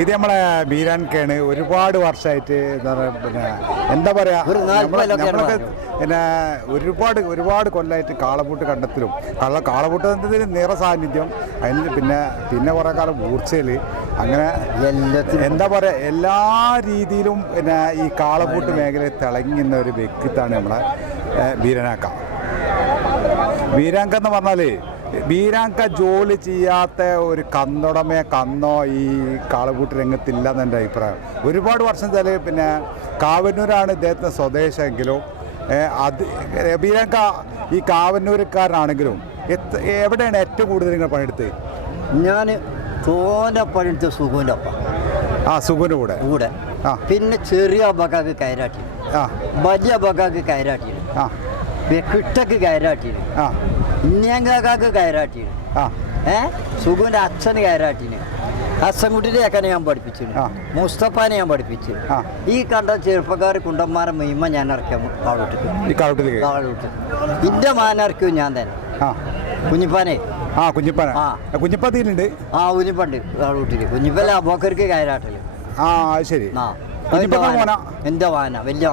ഇത് നമ്മളെ ബീരാൻക്കാണ് ഒരുപാട് വർഷമായിട്ട് എന്താ പറയുക പിന്നെ എന്താ പറയാ ഒരു നാല്പത് നമ്മളെ- കൊല്ലമൊക്കെയാണ് നമ്മളൊക്കെ പിന്നെ ഒരുപാട് ഒരുപാട് കൊല്ലമായിട്ട് കാളപൂട്ട് കണ്ടത്തിലും. കള്ള കാളപൂട്ട് കണ്ടതിന് നിറ സാന്നിധ്യം. അതിന് പിന്നെ പിന്നെ കുറേ കാലം ഊർച്ചയിൽ അങ്ങനെ എന്താ പറയുക എല്ലാ രീതിയിലും പിന്നെ ഈ കാളപൂട്ട് മേഖലയിൽ തിളങ്ങുന്ന ഒരു വ്യക്തിത്വമാണ് നമ്മളെ വീരനാക്ക ബീരാങ്ക എന്ന് പറഞ്ഞാൽ ബീരാങ്ക ജോലി ചെയ്യാത്ത ഒരു കന്നുടമേ കന്നോ ഈ കാളകൂട്ട് രംഗത്തില്ല എന്നെ അഭിപ്രായം. ഒരുപാട് വർഷം ചില പിന്നെ കാവന്നൂരാണ് ഇദ്ദേഹത്തിന് സ്വദേശമെങ്കിലും അത് വീരാങ്ക ഈ കാവന്നൂർക്കാരനാണെങ്കിലും എത്ര എവിടെയാണ് ഏറ്റവും കൂടുതൽ നിങ്ങൾ പണിയെടുത്തത്? ഞാൻ തോന്റെ പണിയെടുത്ത സുഖുവിന്റെ ഒപ്പം. ആ സുഖന്റെ കൂടെ? കൂടെ. ആ. പിന്നെ ചെറിയ ബക്കാക്ക് കയറാട്ടി. ആ. വലിയ ബക്കാക്ക് കയറാട്ടി. ആ. പിന്നെ കിട്ടക്ക് കയറാട്ടി ആ. ഇന്നിയങ്കാക്കാക്ക് കയറാട്ടി ആ. ഏ? സുഖുവിന്റെ അച്ഛന് കയറാട്ടിന്. ഹസൻകുട്ടിയുടെ അക്കനെ ഞാൻ പഠിപ്പിച്ചു. മുസ്തഫാനെ ഞാൻ പഠിപ്പിച്ചു ആ. ഈ കണ്ട ചെറുപ്പക്കാർ കുണ്ടന്മാരെ മീമ ഞാൻ ഇറക്കാം കാളൂട്ടിക്ക്. ഈ കാളപൂട്ടിലേക്ക് കാളൂട്ട് ഇന്റെ മാനർക്കും ഞാൻ തന്നെ. ആ. കുഞ്ഞിപ്പാനെ. ആ കുഞ്ഞിപ്പാന? ആ. കുഞ്ഞിപ്പത്തിയിലുണ്ട് ആ കുഞ്ഞിപ്പണ്ട് കാളൂട്ടിൽ. കുഞ്ഞിപ്പല്ല അബോക്കർക്ക് കയറാട്ടൽ. ആ ശരി. ആ. എന്റെ വാന. വലിയ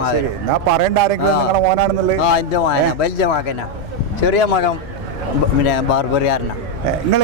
പറയണ്ട ആരെങ്കിലും ആ. നിങ്ങളെ മോനാണെന്നുള്ളത്? ആ എന്റെ വാന. വലിയ മകനാ. ചെറിയ മകൻ പിന്നെ ബാർബറിയാരനാ. നിങ്ങൾ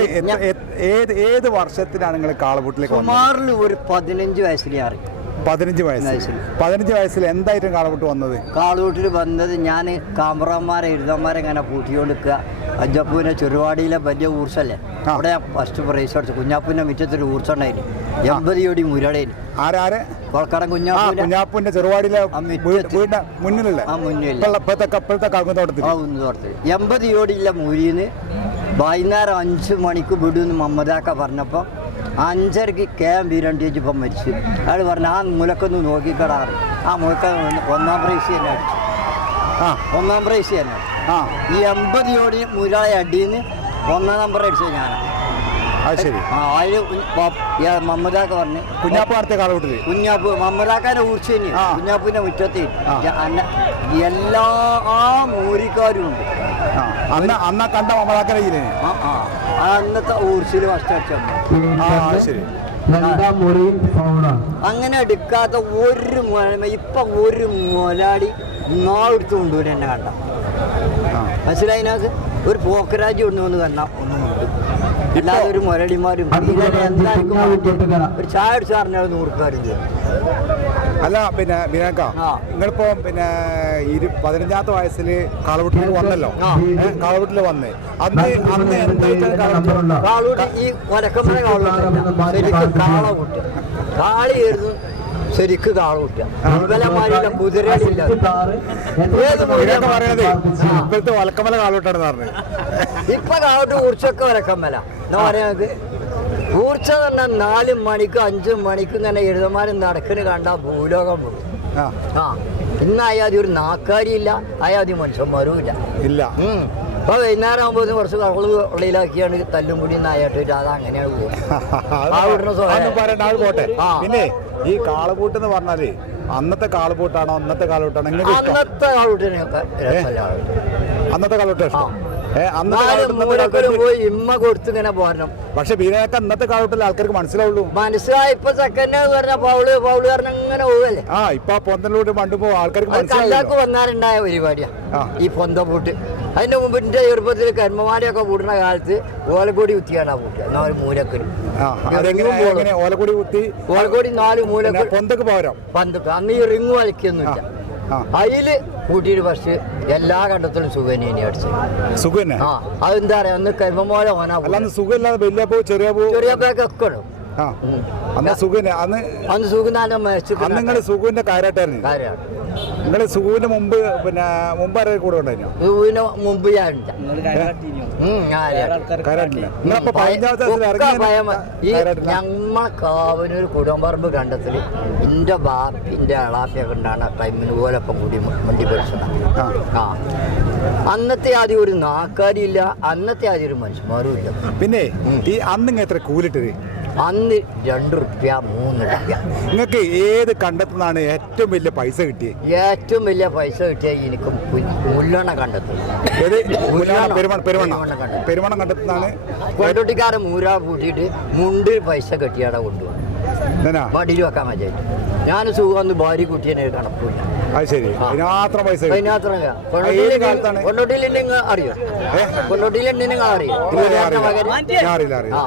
ഏത് ഏത് വർഷത്തിലാണ് നിങ്ങൾ കാളപൂട്ടിലേക്ക് സുമാറിൽ ഒരു പതിനഞ്ച് വയസ്സിലേ അറിയും. പതിനഞ്ച് വയസ്സ്. പതിനഞ്ച് വയസ്സിൽ എന്തായിട്ടും കാളപൂട്ട് വന്നത്? കാളൂട്ടിൽ വന്നത് ഞാൻ കാമറന്മാരെ എഴുതന്മാരെ ഇങ്ങനെ കൂട്ടിക്കൊടുക്കുക അജപ്പൂവിനെ ചെറുവാടിയിലെ വലിയ ഊർച്ചല്ലേ? അവിടെ ഫസ്റ്റ് പ്രൈസ് അടിച്ചു. കുഞ്ഞാപ്പൂവിന്റെ മുറ്റത്തൊരു ഊർച്ച ഉണ്ടായിരുന്നു എൺപത് കോടി മുരടേന് ആരാരെ കൊളക്കടം ആ കുഞ്ഞാപ്പൂവിനെ ചെറുവാടിയിലെ ആ മുറ്റത്ത്. വീ- വീടിന്റെ മുന്നിലുള്ള ആ മുന്നിൽ ഇപ്പോഴത്തെ കവുങ്ങത്തോട്ടത്തിൽ ആ ഒന്ന് തോർത്ത് എൺപത് കോടിയിലെ മൂരിന്ന്. വൈകുന്നേരം അഞ്ച് മണിക്ക് വിടുമെന്ന് മമ്മദാക്ക പറഞ്ഞപ്പോൾ അഞ്ചരക്ക് കെ എം വീരണ്ടിയേച്ച് ഇപ്പം മരിച്ചു. അയാൾ പറഞ്ഞു ആ മുലക്കൊന്ന് നോക്കിക്കടാറ് ആ മുലക്ക ഒന്നാം പ്രൈസ് തന്നെ. അടിച്ചു ആ. ഒന്നാം പ്രൈസ് തന്നെ. ആ. ഈ എൺപത് ജോഡി മുരാളെ അടിയിൽ ഒന്നാം നമ്പർ അടിച്ചത് ഞാനാണ് അത് ശരി. ആ അതിൽ മമ്മദാക്ക പറഞ്ഞ് കുഞ്ഞാപ്പ് നടത്തിയ കാലഘട്ടത്തിൽ കുഞ്ഞാപ്പ് മമ്മദാക്കാരെ ഊർച്ച തന്നെ ആ. കുഞ്ഞാപ്പൂന്റെ മുറ്റത്ത് ആ. അന്ന- എല്ലാ ആ മൂരിക്കാരും ഉണ്ട്. അന്ന് അന്ന് കണ്ട മമതാക്കരയില്ലേ? അന്നത്തെ ഊർച്ചിൽ ഫസ്റ്റ് ശരി. അങ്ങനെ എടുക്കാത്ത ഒരു മുല ഇപ്പൊ ഒരു മുലാടി നാളെടുത്ത് കൊണ്ടുവരും എന്നെ കണ്ട. മനസ്സിലായിനാ ഒരു പോക്കരാജ് കൊണ്ടുവന്ന് കണ്ട ഒന്നും അല്ലാതെ ഒരു എന്തായിരിക്കും ഒരു ചായ അടിച്ചു പറഞ്ഞാൽ നൂറുകാരും അല്ല പിന്നെ ബിനാക്ക. നിങ്ങളിപ്പോ പിന്നെ ഇരു പതിനഞ്ചാമത്തെ വയസ്സിൽ കാളവട്ടിലേക്ക് വന്നല്ലോ. കാളവട്ടിൽ വന്ന്. അന്ന് അന്ന് എന്തായിട്ടാണ് കാളവട്ടിൽ ഈ കാളൂട്ടല്ല ശരിക്കും കാള കാളിയായിരുന്നു ശരിക്ക് കാള കൂട്ടുക ഇവലമാരില്ല കുതിരകളില്ല. ഏത് ബിനാക്ക പറയണത് ആ. ഇപ്പോഴത്തെ വലക്കമല കാളവട്ടാണെന്ന് പറഞ്ഞത് ഇപ്പൊ കാളൂട്ട് കുറിച്ചൊക്കെ വലക്കമ്മല എന്താ പറയാ ഊർച്ച തന്നെ നാല് മണിക്കും അഞ്ചും മണിക്കും ഇങ്ങനെ എഴുതമാരും നടക്കുന്ന കണ്ട ഭൂലോകം പോകും. ആ. ഇന്ന് അയാതി ഒരു നാക്കാരിയില്ല അയാതി മനുഷ്യന്മാരും ഇല്ല. ഇല്ല അപ്പൊ വൈകുന്നേരം ആകുമ്പോൾ കുറച്ച് കവൾ ഉള്ളിലാക്കിയാണ് തല്ലും കൂടി നായാട്ട് അത് അങ്ങനെയാണ് പോകുന്നത്. പിന്നെ ഈ കാളപൂട്ട് എന്ന് പറഞ്ഞാൽ അന്നത്തെ കാളപൂട്ടാണോ അന്നത്തെ കാളപൂട്ടാണോ അന്നത്തെ കാളുട്ടിനൊക്കെ അന്നത്തെ കാളപൂട്ട് പോയി ഇമ്മ കൊടുത്ത് ഇങ്ങനെ പോരണം. പക്ഷെ ബീനയൊക്കെ അന്നത്തെ കാലഘട്ടത്തിൽ ആൾക്കാർക്ക് മനസ്സിലാവുള്ളൂ. മനസ്സിലായി ഇപ്പൊ സെക്കൻഡ് പറഞ്ഞ പൗൾ പൗൾ പറഞ്ഞ ഇങ്ങനെ പോവല്ലേ ആ ഇപ്പൊ ആൾക്കാർക്ക് വന്നാലുണ്ടായ പരിപാടിയാ. ഈ പൊന്ത പൂട്ട്. അതിന്റെ മുമ്പ് എന്റെ ചെറുപ്പത്തിൽ കന്മമാരെയൊക്കെ കൂടുന്ന കാലത്ത് ഓലക്കോടി കുത്തിയാണ് ആ പൂട്ട്. ഒരു മൂലക്കൊരു ഓലക്കോടി കുത്തി? ഓലക്കോടി നാല് മൂലക്കൊരു പൊന്തക്ക് പോരാ പന്തക്ക് അന്ന് ഈ റിങ് വലിക്കൊന്നുമില്ല. ആ. അതിൽ കൂട്ടിയിട്ട് ഫസ്റ്റ് എല്ലാ കണ്ടത്തിലും സുഖനേനി അടിച്ചു. സുഖം തന്നെ ആ അതെന്താ പറയാ ഒന്ന് കർമ്മമാല ഓനാ അല്ലാന്ന് സുഖമില്ലാതെ വലിയ പോ ചെറിയ പോ ചെറിയ ഇടും അന്ന് സുഖം അന്ന് അന്ന് സുഖനാലും അന്ന് മേച്ചു നിങ്ങൾ സുഖുവിന്റെ കാര്യമായിട്ടായിരുന്നു കാര്യമാണ് നിങ്ങൾ സുഖുവിന് മുമ്പ് പിന്നെ മുമ്പ് ആരെ കൂടെ ഉണ്ടായിരുന്നു? സുഖിന് മുമ്പ് ഞാനില്ല ഉം, ഞാനില്ല. കാര്യമായിട്ടില്ല നിങ്ങളപ്പോ പതിനഞ്ചാമത്തെ വയസ്സിൽ ഒക്കെ ഇറങ്ങിയ ഭയം. ഈ കാര്യമായിട്ടില്ല ഞമ്മ കാവനൂർ കുടമ്പറമ്പ് കണ്ടത്തിൽ എന്റെ ബാപ്പിന്റെ അളാപ്പിയൊക്കെ ഉണ്ടാണ് ടൈമിന് പോലെ കൂടി വണ്ടി പരിശോധന ആ. ആ. അന്നത്തെ ആദ്യം ഒരു നാക്കാരിയില്ല അന്നത്തെ ആദ്യം ഒരു മനുഷ്യന്മാരും ഇല്ല. പിന്നെ ഈ അന്ന് ഇങ്ങനെ എത്ര കൂലിട്ടത്? അന്ന് രണ്ട് റുപ്യ മൂന്ന് റുപ്യ. നിങ്ങൾക്ക് ഏത് കണ്ടെത്തുന്നതാണ് ഏറ്റവും വലിയ പൈസ കിട്ടിയത് ഏറ്റവും വലിയ പൈസ കിട്ടിയ എനിക്ക് മുല്ലണ കണ്ടെത്തും. ഏത്? പെരുമണ പെരുമണ കണ്ടെത്തുന്നതാണ് കൊണ്ടോട്ടിക്കാരൻ മൂരാ കൂട്ടിയിട്ട് മുണ്ട് പൈസ കെട്ടിയാടെ കൊണ്ടുപോകും വടിയിൽ വെക്കാൻ പറ്റിയിട്ട് ഞാൻ സുഖം ഒന്ന് ഭാര്യ കുട്ടിയെ കണക്കില്ല അത് ശരി. അതിനാത്ര പൈസ. അറിയില്ല. അറിയില്ല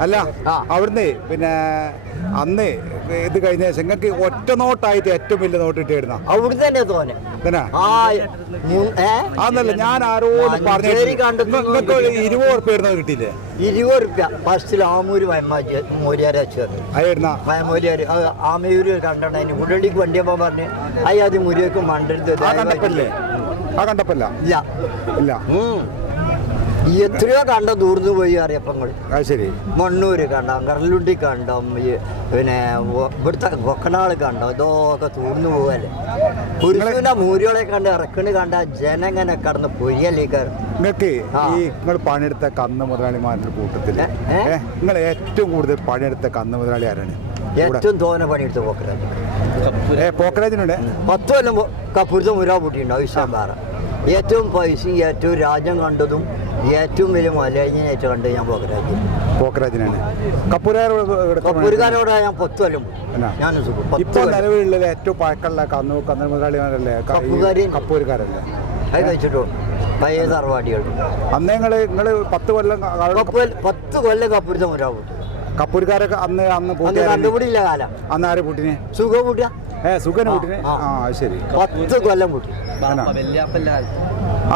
അല്ല അവിടുന്ന് പിന്നെ അന്ന് ഇത് കഴിഞ്ഞ ശേഷം ഒറ്റ നോട്ടായിട്ട് ഏറ്റവും വലിയ നോട്ട് കിട്ടിയിരുന്ന അവിടുന്ന് തന്നെ. തോന്നെ? ഞാൻ ആരോട് പറഞ്ഞു നിങ്ങൾക്ക് ഇരുപത് ഉറപ്പായിരുന്നു ഇടുന്നത് കിട്ടിയില്ലേ? ഇരുപത് റുപ്യ ഫസ്റ്റിൽ ആമൂര് വയമാജി മോര്യാരെ വെച്ച് കണ്ടാണ് വയമോര്യാര് ആമയൂര് കണ്ടിട്ടുണ്ടായിരുന്നു മുരളിക്ക് വണ്ടിയപ്പോൾ പറഞ്ഞ് അയ്യാതി മുരിയൊക്കെ മണ്ടെടുത്ത് ആ കണ്ടപ്പല്ലേ? ആ കണ്ടപ്പല്ല? ഇല്ല. ഇല്ല. എത്രയോ കണ്ട ദൂർന്ന് പോയി അറിയപ്പങ്ങൾ ശരി. മണ്ണൂര് കണ്ടാം കറലുണ്ടി കണ്ടം പിന്നെ ഇവിടുത്തെ കൊക്കനാൾ കണ്ടോ? ഇതൊക്കെ തൂർന്നു പോവല്ലേ. കുരുവിന്റെ മൂരികളെ കണ്ട് ഇറക്കണ് കണ്ട ജനങ്ങനെ കടന്ന് പൊയ്യല്ലേ നിങ്ങൾക്ക്. ഈ നിങ്ങൾ പണിയെടുത്ത കന്ന് മുതലാളിമാരുടെ കൂട്ടത്തിൽ? ഏ? നിങ്ങൾ ഏറ്റവും കൂടുതൽ പണിയെടുത്ത കന്ന് മുതലാളി ആരാണ്? ഏറ്റവും തോനെ പണിയെടുത്ത പോക്കര ഏ പോക്കരാജിനുണ്ട്? പത്ത് കൊല്ലം കപ്പുരുത്ത മുരാ പൊട്ടിയിട്ടുണ്ടാവും ഇഷ്ടം ഏറ്റവും പൈസ ഏറ്റവും രാജ്യം കണ്ടതും ഏറ്റവും വലിയ മലയഞ്ഞായിട്ട് കണ്ടത് ഞാൻ പോക്കരാജ്. പോക്കരാജിനാണ്. കപ്പൂരുകാരോട് ഞാൻ പത്ത് കൊല്ലം എന്നാ? ഞാൻ ഇപ്പൊ നിലവിലുള്ള ഏറ്റവും പഴക്കമുള്ള കന്നു കന്ന് മുതലാളിമാരല്ലേ? ക- ഈ കപ്പുകാരി. കപ്പൂരുകാരല്ലേ? അത് കഴിച്ചിട്ടു. പഴയ തറവാടികൾ. അന്ന് നിങ്ങൾ നിങ്ങൾ പത്ത് കൊല്ലം പത്ത് കൊല്ലം കപ്പുറത്ത് മുരാ പൊട്ടി. കപ്പൂരുകാരൊക്കെ അന്ന് അന്ന്? കണ്ടുപിടിയില്ല കാലം. അന്ന് ആര് പൂട്ടിനെ? സുഖം കൂട്ടിയ ഏ സുഖന് ആ, പൂട്ടിനെ? ആ. ശരി. പത്ത് കൊല്ലം കൂട്ടി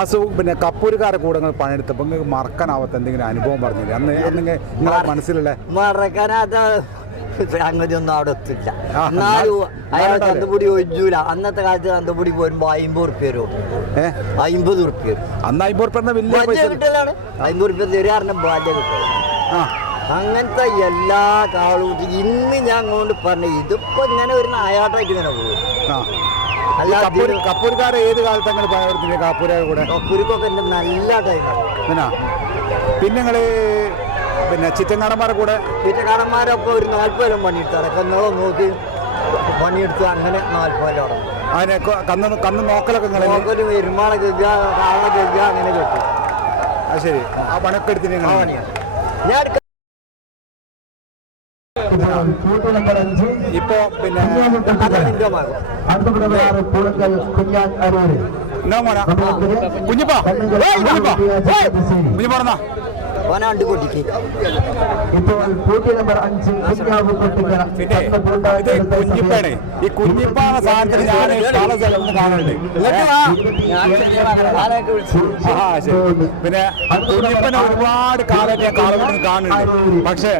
സു പിന്നെ കപ്പൂരുകാരെ കൂടെ നിങ്ങൾ പണിയെടുത്തപ്പോൾ നിങ്ങൾക്ക് മറക്കാനാവാത്ത എന്തെങ്കിലും അനുഭവം പറഞ്ഞില്ലേ? അന്ന് അന്ന് നിങ്ങ- നിങ്ങളെ മനസ്സിലല്ലേ മറക്കാനാത്ത അങ്ങനെയൊന്നും അവിടെ എത്തില്ല. എന്നാലും അയാൾ ചന്തപുടി ഒഴിച്ചൂല. അന്നത്തെ കാലത്ത് ചന്തപുടി പോരുമ്പോ അമ്പത് ഉറുപ്പ്യ വരും അമ്പത് ഉറുപ്പ്യ അന്ന് അമ്പത് റുപ്യ കിട്ടലാണ്. അമ്പത് ഉറുപ്പ്യ തരാറിന് ബാല്യ കിട്ടൽ ആ. അങ്ങനത്തെ എല്ലാ കാളും ഇന്ന് ഞാൻ അങ്ങോട്ട് പറഞ്ഞു ഇതിപ്പോ ഇങ്ങനെ ഒരു നായാട്ടായിട്ട് ഇങ്ങനെ പോകും ആ. അല്ല കപ്പൂർ കപ്പൂർക്കാരെ ഏത് കാലത്ത് അങ്ങനെ പണിയെടുത്തിന് കപ്പൂരെ കൂടെ? കപ്പൂരിക്കൊക്കെ എന്റെ നല്ല ടൈമാണ് എന്നാ പിന്നെ നിങ്ങൾ പിന്നെ ചിറ്റങ്ങാടന്മാരെ കൂടെ? ചിറ്റങ്ങാടന്മാരൊക്കെ ഒരു നാൽപ്പത് പണിയെടുത്തു. അടക്കുന്നതോ നോക്കി. പണിയെടുത്ത് അങ്ങനെ നാൽപ്പതിലോടെ അതിനെ കന്ന് കന്ന് നോക്കലൊക്കെ നോക്കലും കാളെ കെക്കുക അങ്ങനെ കിട്ടും. അത് ശരി. ആ പണൊക്കെ എടുത്തിന് ആ ഞാൻ നമ്പർ ഇപ്പോ പിന്നെ കുഞ്ഞാൻ. അരൂര്. മോനാ? കുഞ്ഞിപ്പാ. കുഞ്ഞിപ്പാ. പിന്നെ ഇത് കുഞ്ഞിപ്പാണ്. ഈ കുഞ്ഞിപ്പാണ് സാധനത്തിന് ഞാൻ പല സ്ഥലത്ത് കാണുന്നുണ്ട്. ആ ശരി. പിന്നെ കുഞ്ഞിപ്പനെ ഒരുപാട് കാലമായിട്ട് ഞാൻ കാണുന്നുണ്ട്. പക്ഷേ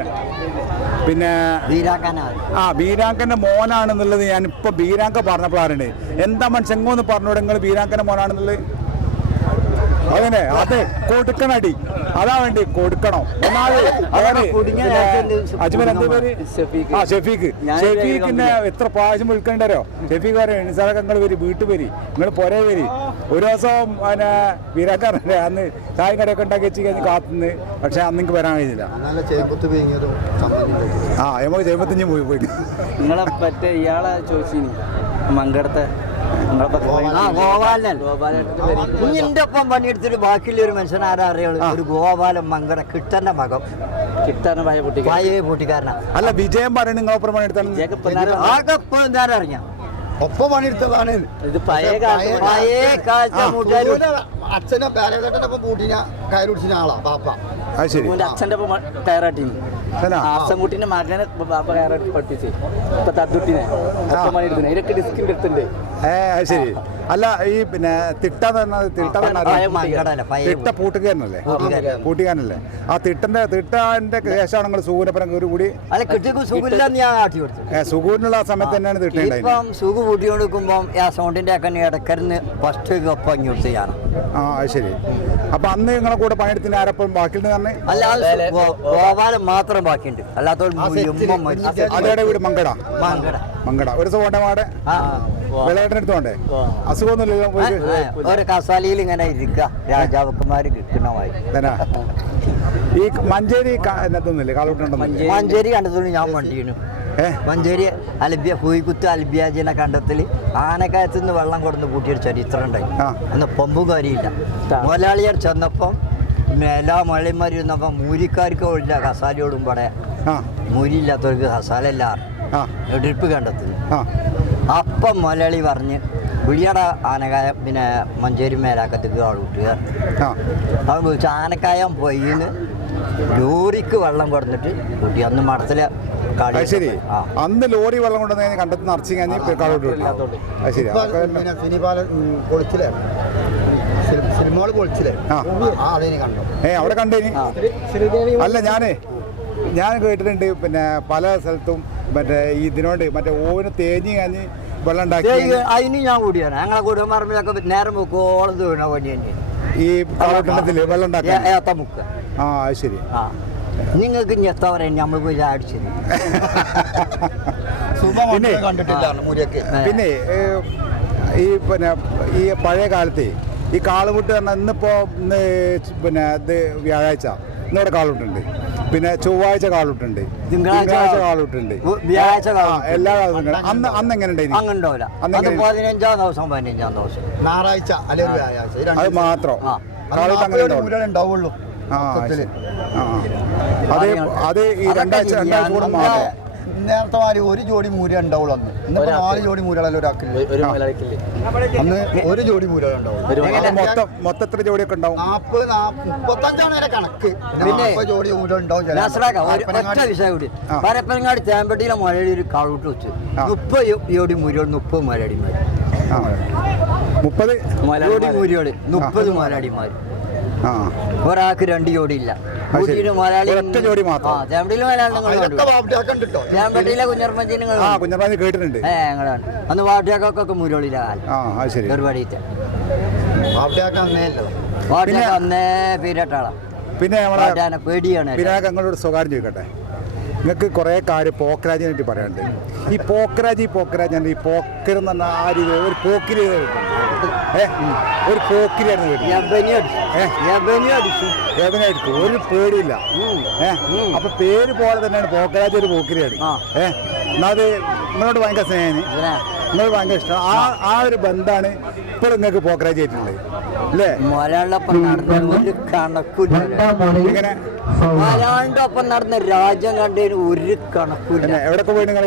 പിന്നെ ആ ബീരാങ്കന്റെ മോനാണെന്നുള്ളത് ഞാൻ ഇപ്പൊ ബീരാങ്ക പറഞ്ഞപ്പോഴാണ് എന്താ മനുഷ്യങ്ങോന്ന് പറഞ്ഞോടെ നിങ്ങൾ ബീരാങ്കന്റെ മോനാണെന്നുള്ളത്? അതന്നെ അത് കൊടുക്കണടി അതാ വേണ്ടി കൊടുക്കണം. ഒന്നാമത് അതാണ് അജ്മൽ എന്താ പേര്? ആ ഷെഫീഖ്. ഷെഫീഖിനെ എത്ര പ്രാവശ്യം വിളിക്കണ്ടോ ഷെഫീഖ് പറയും നിസാറൊക്കെ നിങ്ങൾ വരി വീട്ടിൽ വരി. നിങ്ങൾ പുരേ വരി. ഒരു ദിവസം പിന്നെ വീരാക്കാരല്ലേ അന്ന് ചായം കടയൊക്കെ ഉണ്ടാക്കി വെച്ച് കഴിഞ്ഞ് കാത്തുനിന്ന്. പക്ഷെ അന്ന് എനിക്ക് വരാൻ കഴിഞ്ഞില്ല ആ നമുക്ക് ചെയ്യുമ്പത്തഞ്ഞ് പോയി പോയിട്ട് നിങ്ങളെ മറ്റേ ഇയാളെ ചോദിച്ചിനി മങ്കടത്തെ. ഗോപാലൻ. നിന്റെ ഒപ്പം പണിയെടുത്തിട്ട് ബാക്കിയുള്ള ഒരു മനുഷ്യൻ ആരാ അറിയുള്ളൂ? ഒരു ഗോപാലൻ മങ്കട കിട്ടന്റെ മകം കിട്ടാൻ പഴയ പൊട്ടി പഴയ കൂട്ടിക്കാരനാ. അല്ല വിജയം പറയണ നിങ്ങളൊപ്പം പണിയെടുത്താൽ ഇതൊക്കെ പിന്നാലെ ആകെ എപ്പോഴും ഞാൻ അറിഞ്ഞ? ഒപ്പം പണിയെടുത്തതാണ്. ഇത് പഴയ കാലത്ത് പഴയ കാലത്ത് മുതൽ അച്ഛനെ ബാലകേട്ടന്റെ ഒപ്പം കൂട്ടിന കയറി ആളാ പാപ്പ അത് ശരി ഓന്റെ അച്ഛന്റെ ഒപ്പം കയറാട്ടിനി. ആ. ആസംകുട്ടിന്റെ മകനെ ബാപ്പ കയറാട്ടി പഠിപ്പിച്ച്. ഇപ്പൊ തദ്ദുട്ടിനെ ഇതിനൊക്കെ ഡിസ്കിന്റെ അടുത്തുണ്ട്. ഏ അത് ശരി അല്ല ഈ പിന്നെ തിട്ട തിട്ട പഴയ പഴയ തിട്ട പൂട്ടുകാരനല്ലേ പൂട്ടുകാരൻ. ആ തിട്ടന്റെ തിട്ടാന്റെ ശേഷമാണ് നിങ്ങൾ സൂര്യപരം കയറി കൂടി. അല്ല ഞാൻ ആട്ടി കൊടുത്തു. ഏ, സുഗൂരിനുള്ള ആ സമയത്ത് തന്നെയാണ് തിട്ടേണ്ടായിരുന്നത് ഇപ്പം സുഖ കൂട്ടി കൊടുക്കുമ്പം ആ സൗണ്ടിന്റെ ഒക്കെ ഇടക്കരുന്ന് ഫസ്റ്റ് കപ്പ് അങ്ങോട്ട് ചെയ്യണം ആ അത് ശരി അപ്പൊ അന്ന് നിങ്ങളെ കൂടെ പണിയെടുത്തിന്റെ ആരപ്പം ബാക്കി തന്നെ അല്ല അത് ഗോ- മാത്രം ബാക്കിയുണ്ട്. അല്ലാത്ത. അതേടെ വീട്? മങ്കട. മങ്കട. മങ്കട. ഒരു ദിവസം പോണ്ടേ മാടെ ആ വിളയേട്ടൻ എടുത്തോണ്ടേ? അസുഖമൊന്നുമില്ലല്ലോ ഒരു കസാലയിൽ ഇങ്ങനെ ഇരിക്കുക രാജാവക്കന്മാര് കിട്ടണമായി. ഈ മഞ്ചേരി എന്നതൊന്നുമില്ലേ കാളൂട്ടുണ്ടെന്നില്ലേ മഞ്ചേരി. കണ്ടത്തോണ്ട് ഞാൻ വണ്ടിയാണ് ഏ? മഞ്ചേരി അൽബിയ പൂയിക്കുത്ത് അൽബിയാജിനെ കണ്ടത്തിൽ ആനക്കയത്ത് നിന്ന് വെള്ളം കൊടുന്ന് കൂട്ടിയൊരു ചരിത്രം ഉണ്ടായി. അന്ന് പമ്പും കാര്യമില്ല. മുതലാളിയാർ ചെന്നപ്പം എല്ലാ മഴയന്മാരും ഇരുന്നപ്പം മൂരിക്കാർക്ക് ഇല്ല കസാലയോടും പടെ. ആ. മൂരിയില്ലാത്തവർക്ക് ട്രിപ്പ് കണ്ടെത്തുന്നു. ആ. അപ്പം മലയാളി പറഞ്ഞ് വിളിയട ആനക്കായ പിന്നെ മഞ്ചേരി മേലാക്കത്തേക്ക് ആൾ കൂട്ടുക. ആ. അവൻ വിളിച്ച് ആനക്കായം പൊയ്യിന്ന് ലോറിക്ക് വെള്ളം കൊടുത്തിട്ട് കൂട്ടി. അന്ന് മഠത്തിലെ കളി ശരി. അന്ന് ലോറി വെള്ളം കൊണ്ടുവന്ന് കണ്ടെത്തി നിറച്ച് കഴിഞ്ഞ് കാളോട്ട് വിട്ടു അത് ശരി. സിനിമകൾ പൊളിച്ചില്ലേ? ആ. ആ അതിന് കണ്ടു. ഏ അവിടെ കണ്ടേനി അല്ല ഞാനേ ഞാൻ കേട്ടിട്ടുണ്ട് പിന്നെ പല സ്ഥലത്തും മറ്റേ ഈ ഇതിനോണ്ട് മറ്റേ ഓന് തേഞ്ഞ് കഞ്ഞ് വെള്ളം ഉണ്ടാക്കി അതിന് ഞാൻ കൂടിയാണ് ഞങ്ങളെ കുടുംബറമ്പിലൊക്കെ നേരം മുക്കോളം വീണ പണി തന്നെ. ഈ കാളോട്ടത്തിൽ വെള്ളം ആ ശരി. നിങ്ങൾക്ക് ഇനി എത്ര പറയാൻ നമ്മൾ പിന്നെ ഈ പിന്നെ ഈ പഴയ കാലത്തെ ഈ കാളുമുട്ട് പറഞ്ഞാൽ ഇന്നിപ്പോ ഇന്ന് പിന്നെ ഇത് വ്യാഴാഴ്ച ഇന്നിവിടെ കാളുട്ടുണ്ട് പിന്നെ ചൊവ്വാഴ്ച കാളുട്ടുണ്ട് തിങ്കളാഴ്ച തിങ്കളാഴ്ച കാളുട്ടുണ്ട് വ്യാഴാഴ്ച ആ. എല്ലാ അന്ന് അന്ന് എങ്ങനെ ഉണ്ടായിരുന്നു അന്ന് അത് എങ്ങനെ? പതിനഞ്ചാം ദിവസം പതിനഞ്ചാം ദിവസം ഞായറാഴ്ച അല്ലെങ്കിൽ വ്യാഴാഴ്ച ഈ രണ്ട് അത് ദിവസം. മാത്രം ആ. അങ്ങനെ നാപ്പത് ഉണ്ടാവും ഉണ്ടാവുള്ളൂ ആ മൊത്തത്തിൽ. ശരി. ആ ആ. അത് അത് ഈ രണ്ടാഴ്ച. രണ്ടാഴ്ച കൂടെ മാത്രം നേരത്തെ മാറി ഒരു ജോഡി മൂര ഉണ്ടാവുള്ളൂ അന്ന്. ഇന്നിപ്പോ നാല് ജോഡി മൂരകളല്ലോ ഒരാൾക്കില്ല ഒരു അന്ന് ഒരു ജോഡി മൂരകളുണ്ടാവും മൊത്തം ജോഡിയൊക്കെ ഉണ്ടാവും? നാപ്പത് മുപ്പത്തഞ്ചാണ് വരെ കണക്ക്. ജോഡി മൂരകൾ ഉണ്ടാവും പരപ്പനങ്ങാടി- തേമ്പട്ടിയിലെ മലയാളി ഒരു കാളൂട്ട് വെച്ചു. മുപ്പത് ജോഡി മുരിയോട് മുപ്പത് മലയാളിമാർ മുപ്പത് മലയാളി മൂരയോട് മുപ്പത് മലയാളിമാർ ഒരാൾക്ക് രണ്ട് ജോഡിയില്ല. ഊട്ടിയിൽ മലയാളി ജോഡി മാത്രം. ആ ആ കേട്ടിട്ടുണ്ട്. ഏ ഞങ്ങളാണ്. അന്ന് വാട്ടിയാക്കൊക്കെ മുരിയോളിയിലെ കാലം. ആ ശരി. വാട്ടിയാക്ക അന്നേ പീരട്ടാളാ. പിന്നെ നമ്മളെ വാട്ടിയാനെ പേടിയാണ് പിന്നെ ഞങ്ങളോട് സ്വകാര്യം ചോദിക്കട്ടെ? നിങ്ങൾക്ക് കുറേ കാര്യം പോക്കരാജിനെ പറ്റി പറയാനുണ്ട്. ഈ പോക്കരാജ് ഈ പോക്കരാജ് ആണ് ഈ പോക്കർ എന്ന് പറഞ്ഞാൽ ആ രീതി ഒരു പോക്കിരി ഒരു പോക്കിലായിരുന്നു ഏവനായിരിക്കും ഒരു പേടിയില്ല. അപ്പൊ പേര് പോലെ തന്നെയാണ് പോക്കരാജ് ഒരു പോക്കിരിയാണ് ഏഹ് അത് നിങ്ങളോട് ഭയങ്കര സ്നേഹം. നിങ്ങൾ ഭയങ്കര ഇഷ്ടം. ആ ആ ഒരു ബന്ധാണ് ഇപ്പോൾ നിങ്ങൾക്ക് പോക്കരാജ് ആയിട്ടുള്ളത്. അല്ലേ? മലയാളപ്പം നടന്ന കണക്കില്ല ഇങ്ങനെ മലയാളിന്റെ ഒപ്പം നടന്ന രാജ്യം കണ്ടതിന് ഒരു കണക്കില്ല എവിടെയൊക്കെ പോയി നിങ്ങൾ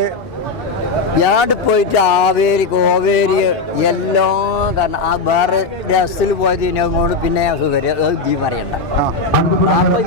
ഞാണ്ട് പോയിട്ട് ആവേരി കോവേരി എല്ലാം കാരണം ആ വേറെ ബസ്സിൽ പോയത് ഇനി അങ്ങോട്ട് പിന്നെ സുഖം അത് ആ. അടുത്ത